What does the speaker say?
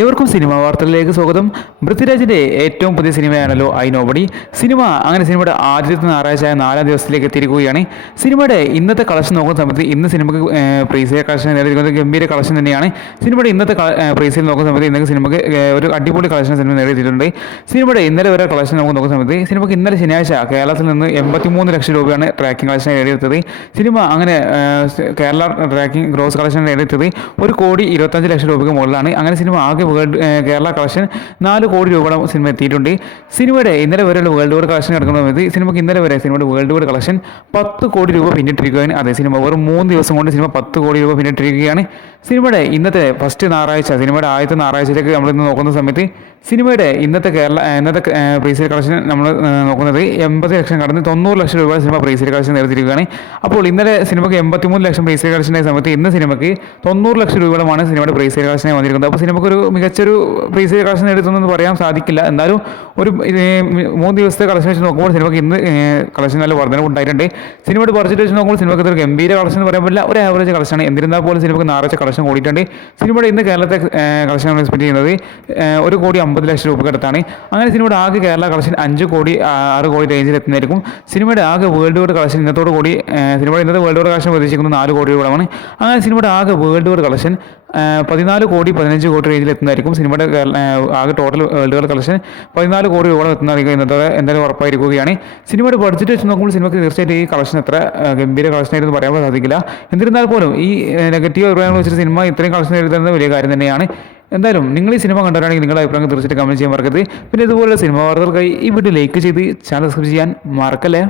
ഏവർക്കും സിനിമാ വാർത്തകളിലേക്ക് സ്വാഗതം. പൃഥ്വിരാജിന്റെ ഏറ്റവും പുതിയ സിനിമയാണല്ലോ ഐ നോബഡി. സിനിമയുടെ ആദ്യത്തെ ഞായറാഴ്ചയായ 4-ാം ദിവസത്തിലേക്ക് എത്തിയിരിക്കുകയാണ്. സിനിമയുടെ ഇന്നത്തെ കളക്ഷൻ നോക്കുന്ന സമയത്ത് ഇന്ന് സിനിമയ്ക്ക് പ്രീസെയിൽ കളക്ഷൻ നേടിയിരിക്കുന്നത് ഗംഭീര കളക്ഷൻ തന്നെയാണ്. സിനിമയുടെ ഇന്നത്തെ പ്രീസെയിൽ നോക്കുന്ന സമയത്ത് ഇന്നത്തെ സിനിമയ്ക്ക് ഒരു അടിപൊളി കളക്ഷൻ സിനിമ നേടിയിട്ടുണ്ട്. സിനിമയുടെ ഇന്നലെ വരെ കളക്ഷൻ നമുക്ക് നോക്കുന്ന സമയത്ത് സിനിമയ്ക്ക് ഇന്നലെ ശനിയാഴ്ച കേരളത്തിൽ നിന്ന് 83 ലക്ഷം രൂപയാണ് ട്രാക്കിംഗ് കളക്ഷൻ നേടിയെടുത്തത്. സിനിമ അങ്ങനെ കേരള ട്രാക്കിംഗ് ഗ്രോസ് കളക്ഷൻ നേടിയെടുത്തത് 1,25 ലക്ഷം രൂപയ്ക്ക് മുകളിലാണ്. അങ്ങനെ സിനിമ ആകെ കേരള കളക്ഷൻ 4 കോടി രൂപയുടെ സിനിമ എത്തിയിട്ടുണ്ട്. സിനിമയുടെ ഇന്നലെ വരെയുള്ള വേൾഡ് വൈഡ് കളക്ഷൻ കിടക്കുന്ന സമയത്ത് സിനിമയ്ക്ക് ഇന്നലെ വരെ സിനിമയുടെ വേൾഡ് വൈഡ് കളക്ഷൻ 10 കോടി രൂപ പിന്നിട്ടിരിക്കുകയാണ്. അതേ സിനിമ വെറും 3 ദിവസം കൊണ്ട് സിനിമ 10 കോടി രൂപ പിന്നിട്ടിരിക്കുകയാണ്. സിനിമയുടെ ഇന്നത്തെ ഫസ്റ്റ് ഞായറാഴ്ച, സിനിമയുടെ ആദ്യത്തെ ഞായറാഴ്ചയിലേക്ക് നമ്മൾ ഇന്ന് നോക്കുന്ന സമയത്ത് സിനിമയുടെ ഇന്നത്തെ പ്രീസെയിൽ കളക്ഷൻ നമ്മൾ നോക്കുന്നത് 80 ലക്ഷം കടന്ന് 90 ലക്ഷം രൂപ സിനിമ പ്രീസെയിൽ കളക്ഷൻ നേടിയിരിക്കുകയാണ്. അപ്പോൾ ഇന്നലെ സിനിമയ്ക്ക് 83 ലക്ഷം പ്രീസെയിൽ കളക്ഷൻ്റെ സമയത്ത് ഇന്ന് സിനിമയ്ക്ക് 90 ലക്ഷം രൂപയുമാണ് സിനിമയുടെ പ്രീസെയിൽ കളക്ഷനായി വന്നിരിക്കുന്നത്. അപ്പോൾ സിനിമയ്ക്ക് ഒരു മികച്ചൊരു പ്രീസെയിൽ കളക്ഷൻ നേടുന്നതെന്ന് പറയാൻ സാധിക്കില്ല. എന്നാലും ഒരു 3 ദിവസത്തെ കളക്ഷൻ വെച്ച് നോക്കുമ്പോൾ സിനിമയ്ക്ക് ഇന്ന് കളക്ഷൻ നല്ല വർധനവ് ഉണ്ടായിട്ടുണ്ട്. സിനിമയുടെ ബഡ്ജറ്റ് വെച്ച് നോക്കുമ്പോൾ സിനിമയ്ക്ക് ഒരു ഗംഭീര കളക്ഷൻ എന്ന് പറയാൻ പറ്റില്ല, ഒരു ആവറേജ് കളക്ഷനാണ്. എന്നിരുന്നാൽ പോലും സിനിമയ്ക്ക് ഞായറാഴ്ച കളക്ഷൻ കൂടിയിട്ടുണ്ട്. സിനിമയുടെ ഇന്ന് കേരളത്തെ കളക്ഷൻ നമ്മൾ എക്സ്പെക്ട് ചെയ്യുന്നത് 1,50 ലക്ഷം രൂപയ്ക്ക് അടുത്താണ്. അങ്ങനെ സിനിമയുടെ ആകെ കേരള കളക്ഷൻ 5 കോടി 6 കോടി റേഞ്ചിൽ എത്തുന്നതായിരിക്കും. സിനിമയുടെ ആകെ വേൾഡ് വൈഡ് കളക്ഷൻ ഇന്നത്തോടു കൂടി സിനിമയുടെ ഇന്നത്തെ വേൾഡ് വൈഡ് കളക്ഷൻ പ്രതീക്ഷിക്കുന്നത് 4 കോടി രൂപയാണ്. അങ്ങനെ സിനിമയുടെ ആകെ വേൾഡ് വൈഡ് കളക്ഷൻ 14 കോടി 15 കോടി റേഞ്ചിൽ എത്തുന്നതായിരിക്കും. സിനിമയുടെ ആകെ ടോട്ടൽ വേൾഡ് വൈഡ് കളക്ഷൻ 14 കോടി രൂപ എത്തുന്നതായിരിക്കും. ഇന്നത്തെ എന്തായാലും ഉറപ്പായിരിക്കുകയാണ്. സിനിമയുടെ ബഡ്ജറ്റ് വെച്ച് നോക്കുമ്പോൾ സിനിമയ്ക്ക് തീർച്ചയായിട്ടും ഈ കളക്ഷൻ എത്ര ഗംഭീര കളക്ഷനായിരുന്നു പറയാൻ സാധിക്കില്ല. എന്നിരുന്നാൽ പോലും ഈ നെഗറ്റീവ് അഭിപ്രായങ്ങൾ വെച്ചിട്ട് സിനിമ ഇത്രയും കളക്ഷൻ എഴുതുന്നത് വലിയ കാര്യം തന്നെയാണ്. എന്തായാലും നിങ്ങൾ ഈ സിനിമ കണ്ടവരാണെങ്കിൽ നിങ്ങളുടെ അഭിപ്രായം തീർച്ചയായിട്ടും കമൻറ്റ് ചെയ്യാൻ മറക്കരുത്. പിന്നെ ഇതുപോലുള്ള സിനിമ വാർത്തകൾക്കായി ഈ വീഡിയോ ലൈക്ക് ചെയ്ത് ചാനൽ സബ്സ്ക്രൈബ് ചെയ്യാൻ മറക്കല്ലേ.